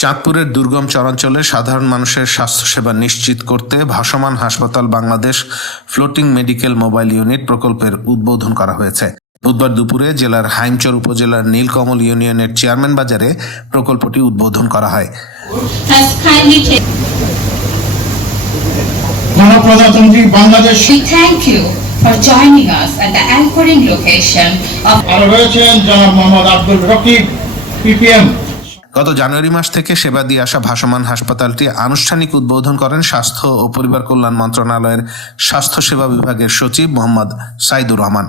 চাঁদপুরের দুর্গম চরাঞ্চলে সাধারণ মানুষের স্বাস্থ্যসেবা নিশ্চিত করতে ভাসমান হাসপাতাল Bangladesh floating medical mobile unit প্রকল্পের উদ্বোধন করা হয়েছে। বুধবার দুপুরে জেলার হাইমচর উপজেলার নীলকমল ইউনিয়নের চেয়ারম্যান বাজারে প্রকল্পটি উদ্বোধন করা হয়। গণপ্রজাতন্ত্রী Bangladesh. We thank you for joining us at the anchoring আর রয়েছেন জনাব মোহাম্মদ আব্দুল রকিব পিপিএম গত জানুয়ারি মাস থেকে সেবা দিয়ে আসা ভাসমান হাসপাতালটি আনুষ্ঠানিক উদ্বোধন করেন স্বাস্থ্য ও পরিবার কল্যাণ মন্ত্রণালয়ের স্বাস্থ্য সেবা বিভাগের সচিব মোহাম্মদ সাইদুর রহমান।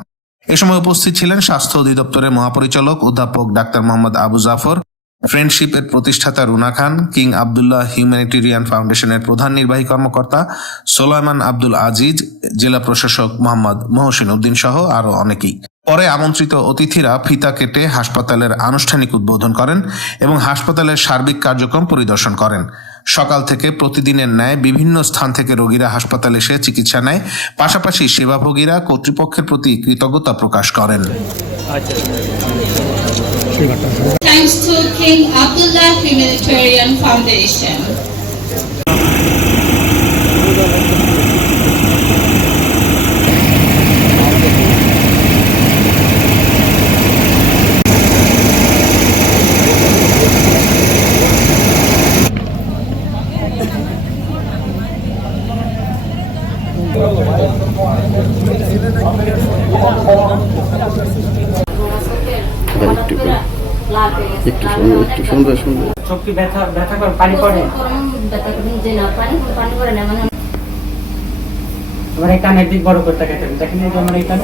এ সময় উপস্থিত ছিলেন স্বাস্থ্য অধিদপ্তরের মহাপরিচালক অধ্যাপক ডাক্তার মোহাম্মদ আবু জাফর ফ্রেন্ডশিপের প্রতিষ্ঠাতা রুনা খান, কিং আবদুল্লাহ হিউম্যানিটেরিয়ান ফাউন্ডেশনের প্রধান নির্বাহী কর্মকর্তা সোলাইমান আব্দুল আজিজ, জেলা প্রশাসক মোহাম্মদ মহসিন উদ্দিন সহ আরও অনেকেই। পরে আমন্ত্রিত অতিথিরা ফিতা কেটে হাসপাতালের আনুষ্ঠানিক উদ্বোধন করেন এবং হাসপাতালের সার্বিক কার্যক্রম পরিদর্শন করেন। সকাল থেকে প্রতিদিনের ন্যায় বিভিন্ন স্থান থেকে রোগীরা হাসপাতালে এসে চিকিৎসা নেয় পাশাপাশি সেবাভোগীরা কর্তৃপক্ষের প্রতি কৃতজ্ঞতা প্রকাশ করেন thanks to King Abdullah Humanitarian Foundation. একটু সুন্দর একটু সুন্দর সুন্দর চোখ কি ব্যথা ব্যথা করে পানি পড়ে। পানি পড়ে না মানে এবার এই কানের দিক বড় করতে গেছে দেখেন এই যে আমার এই কানে